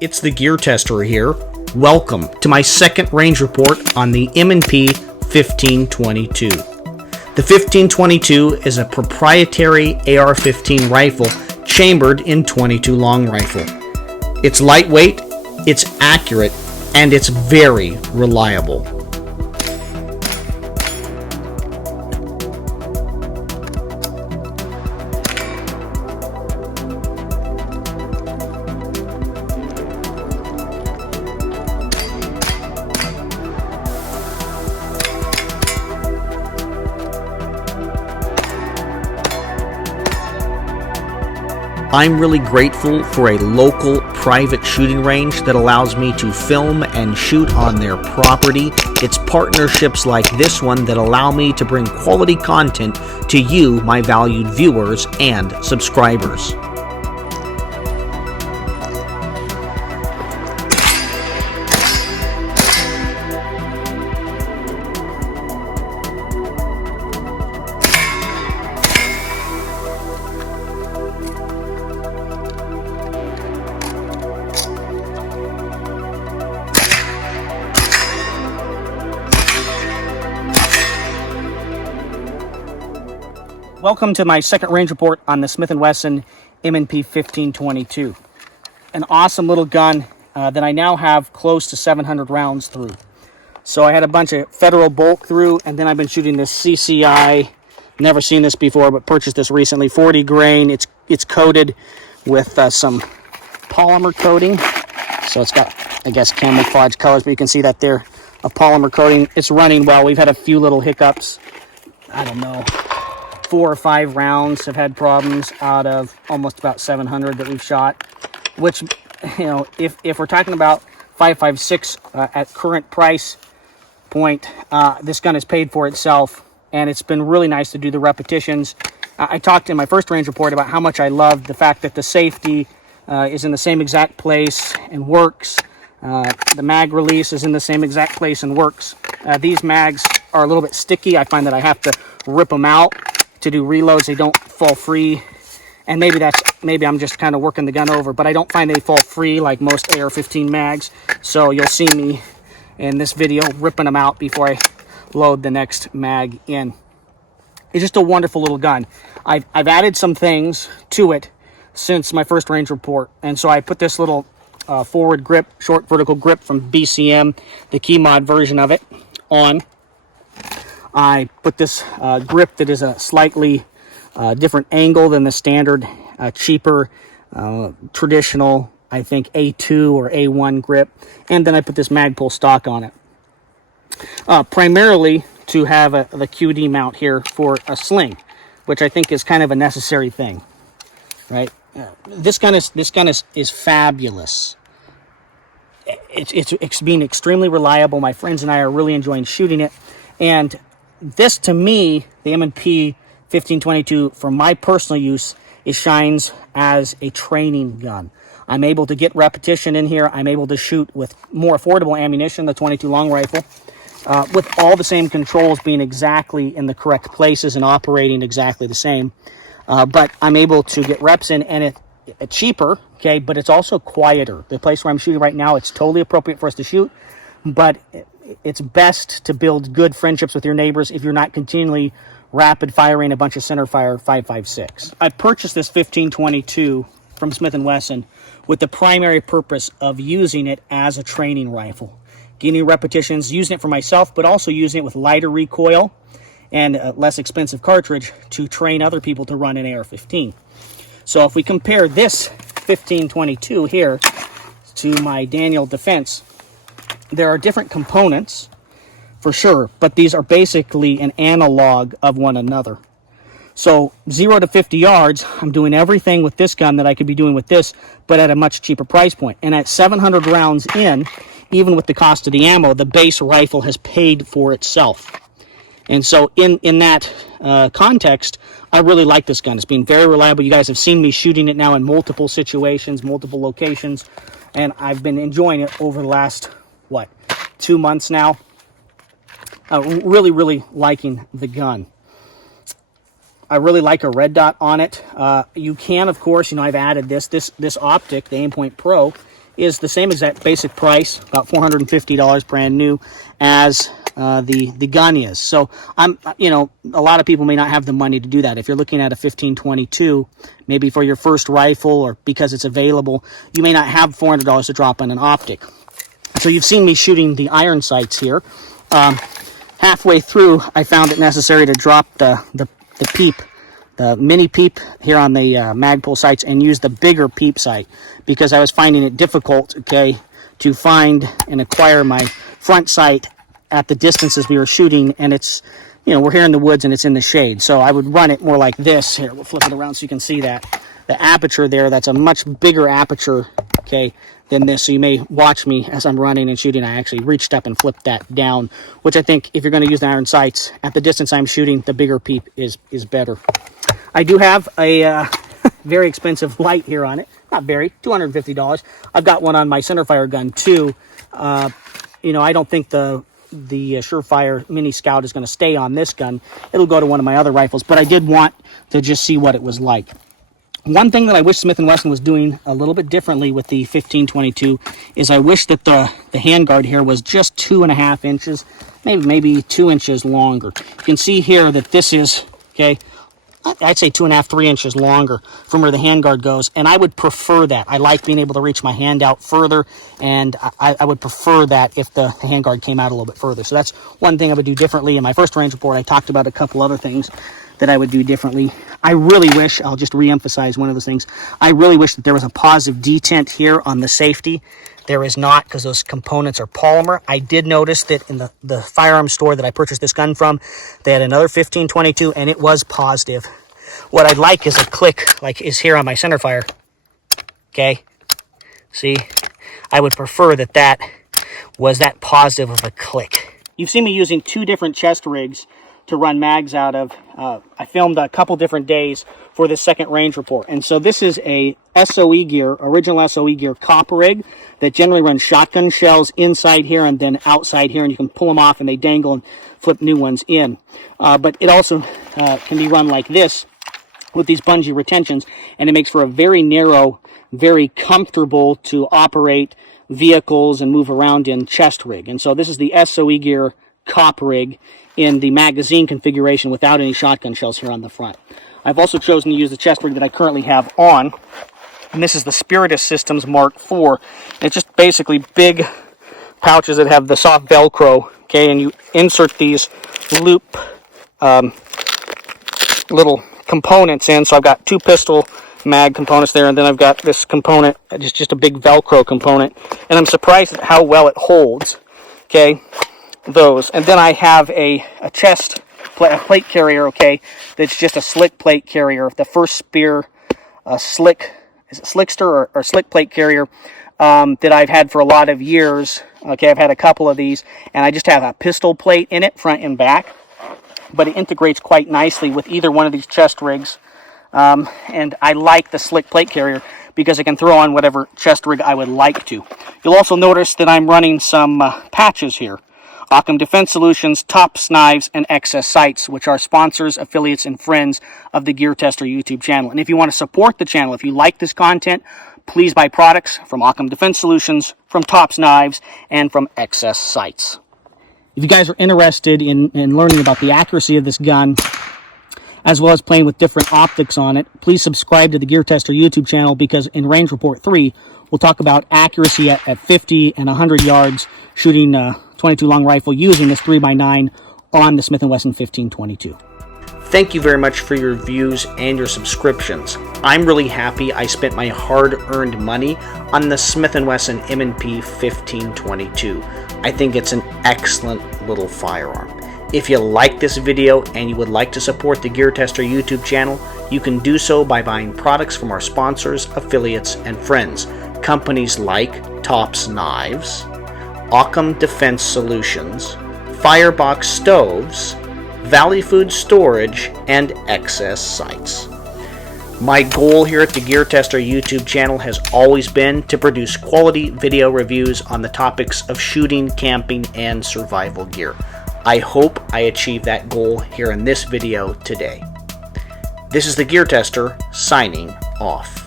It's the Gear Tester here. Welcome to my second range report on the M&P 1522. The 1522 is a proprietary AR-15 rifle chambered in .22 long rifle. It's lightweight, it's accurate, and it's very reliable. I'm really grateful for a local private shooting range that allows me to film and shoot on their property. It's partnerships like this one that allow me to bring quality content to you, my valued viewers and subscribers. Welcome to my second range report on the Smith & Wesson M&P 1522. An awesome little gun that I now have close to 700 rounds through. So I had a bunch of Federal bulk through, and then I've been shooting this CCI. Never seen this before, but purchased this recently. 40 grain. It's coated with some polymer coating. So it's got, I guess, camouflage colors, but you can see that there, a polymer coating. It's running well. We've had a few little hiccups. I don't know. 4 or 5 rounds have had problems out of almost about 700 that we've shot, which, you know, if we're talking about 5.56 at current price point, this gun has paid for itself, and it's been really nice to do the repetitions. I talked in my first range report about how much I loved the fact that the safety is in the same exact place and works. The mag release is in the same exact place and works. These mags are a little bit sticky. I find that I have to rip them out to do reloads. They don't fall free, and maybe I'm just kind of working the gun over, but I don't find they fall free like most AR-15 mags. So you'll see me in this video ripping them out before I load the next mag in. It's just a wonderful little gun. I've added some things to it since my first range report, and so I put this little forward grip, short vertical grip from BCM, the key mod version of it, on. I put this grip that is a slightly different angle than the standard, cheaper, traditional, I think, A2 or A1 grip. And then I put this Magpul stock on it. Primarily to have the QD mount here for a sling, which I think is kind of a necessary thing, right? This gun is fabulous. It's being extremely reliable. My friends and I are really enjoying shooting it. And this, to me, the M&P 1522, for my personal use, it shines as a training gun. I'm able to get repetition in here. I'm able to shoot with more affordable ammunition, the .22 long rifle, with all the same controls being exactly in the correct places and operating exactly the same. But I'm able to get reps in, and it's cheaper, okay, but it's also quieter. The place where I'm shooting right now, it's totally appropriate for us to shoot, but it's best to build good friendships with your neighbors if you're not continually rapid firing a bunch of centerfire 5.56. I purchased this 1522 from Smith & Wesson with the primary purpose of using it as a training rifle, getting repetitions, using it for myself, but also using it with lighter recoil and a less expensive cartridge to train other people to run an AR-15. So if we compare this 1522 here to my Daniel Defense, there are different components, for sure, but these are basically an analog of one another. So 0 to 50 yards, I'm doing everything with this gun that I could be doing with this, but at a much cheaper price point. And at 700 rounds in, even with the cost of the ammo, the base rifle has paid for itself. And so in that context, I really like this gun. It's been very reliable. You guys have seen me shooting it now in multiple situations, multiple locations, and I've been enjoying it over the last 2 months now. Really liking the gun. I really like a red dot on it. You can, of course, I've added this optic, the Aimpoint Pro, is the same exact basic price, about $450 brand new, as the gun is. So you know, a lot of people may not have the money to do that. If you're looking at a 1522, maybe for your first rifle or because it's available, you may not have $400 to drop on an optic. So you've seen me shooting the iron sights here. Halfway through, I found it necessary to drop the peep, the mini peep here on the Magpul sights, and use the bigger peep sight because I was finding it difficult, okay, to find and acquire my front sight at the distances we were shooting. And it's, you know, we're here in the woods and it's in the shade, so I would run it more like this. Here, we'll flip it around so you can see that the aperture there, that's a much bigger aperture, okay, than this. So you may watch me as I'm running and shooting, I actually reached up and flipped that down, which I think if you're going to use the iron sights at the distance I'm shooting, the bigger peep is better. I do have a very expensive light here on it. Not very, $250. I've got one on my centerfire gun too. You know, I don't think the Surefire Mini Scout is going to stay on this gun. It'll go to one of my other rifles, but I did want to just see what it was like. One thing that I wish Smith & Wesson was doing a little bit differently with the 1522 is I wish that the handguard here was just 2.5 inches, maybe 2 inches longer. You can see here that this is, okay, I'd say 2.5, 3 inches longer from where the handguard goes, and I would prefer that. I like being able to reach my hand out further, and I would prefer that if the handguard came out a little bit further. So that's one thing I would do differently. In my first range report, I talked about a couple other things that I would do differently. I really wish, I'll just re-emphasize one of those things, I really wish that there was a positive detent here on the safety. There is not, because those components are polymer. I did notice that in the firearms store that I purchased this gun from, they had another 1522, and it was positive. What I'd like is a click, like is here on my centerfire. Okay? See? I would prefer that that was that positive of a click. You've seen me using 2 different chest rigs to run mags out of. I filmed a couple different days for this second range report. And so this is a SOE gear, original SOE gear copper rig that generally runs shotgun shells inside here and then outside here, and you can pull them off and they dangle and flip new ones in. But it also can be run like this with these bungee retentions, and it makes for a very narrow, very comfortable to operate vehicles and move around in chest rig. And so this is the SOE gear cop rig in the magazine configuration without any shotgun shells here on the front. I've also chosen to use the chest rig that I currently have on, and this is the Spiritus Systems Mark IV. It's just basically big pouches that have the soft Velcro, okay, and you insert these loop little components in. So I've got 2 pistol mag components there, and then I've got this component, just a big Velcro component, and I'm surprised at how well it holds, okay, those. And then I have a plate carrier, okay, that's just a slick plate carrier, the First Spear slick, is it Slickster or slick plate carrier that I've had for a lot of years. Okay, I've had a couple of these, and I just have a pistol plate in it, front and back, but it integrates quite nicely with either one of these chest rigs. And I like the slick plate carrier because I can throw on whatever chest rig I would like to. You'll also notice that I'm running some patches here. Occam Defense Solutions, Tops Knives, and Excess Sights, which are sponsors, affiliates, and friends of the GearTester YouTube channel. And if you want to support the channel, if you like this content, please buy products from Occam Defense Solutions, from Tops Knives, and from Excess Sights. If you guys are interested in learning about the accuracy of this gun, as well as playing with different optics on it, please subscribe to the GearTester YouTube channel, because in Range Report 3, we'll talk about accuracy at 50 and 100 yards shooting 22 long rifle using this 3x9 on the Smith & Wesson 1522. Thank you very much for your views and your subscriptions. I'm really happy I spent my hard-earned money on the Smith & Wesson M&P 1522. I think it's an excellent little firearm. If you like this video and you would like to support the GearTester YouTube channel, you can do so by buying products from our sponsors, affiliates, and friends. Companies like Tops Knives, Occam Defense Solutions, Firebox Stoves, Valley Food Storage, and Excess Sights. My goal here at the GearTester YouTube channel has always been to produce quality video reviews on the topics of shooting, camping, and survival gear. I hope I achieve that goal here in this video today. This is the GearTester signing off.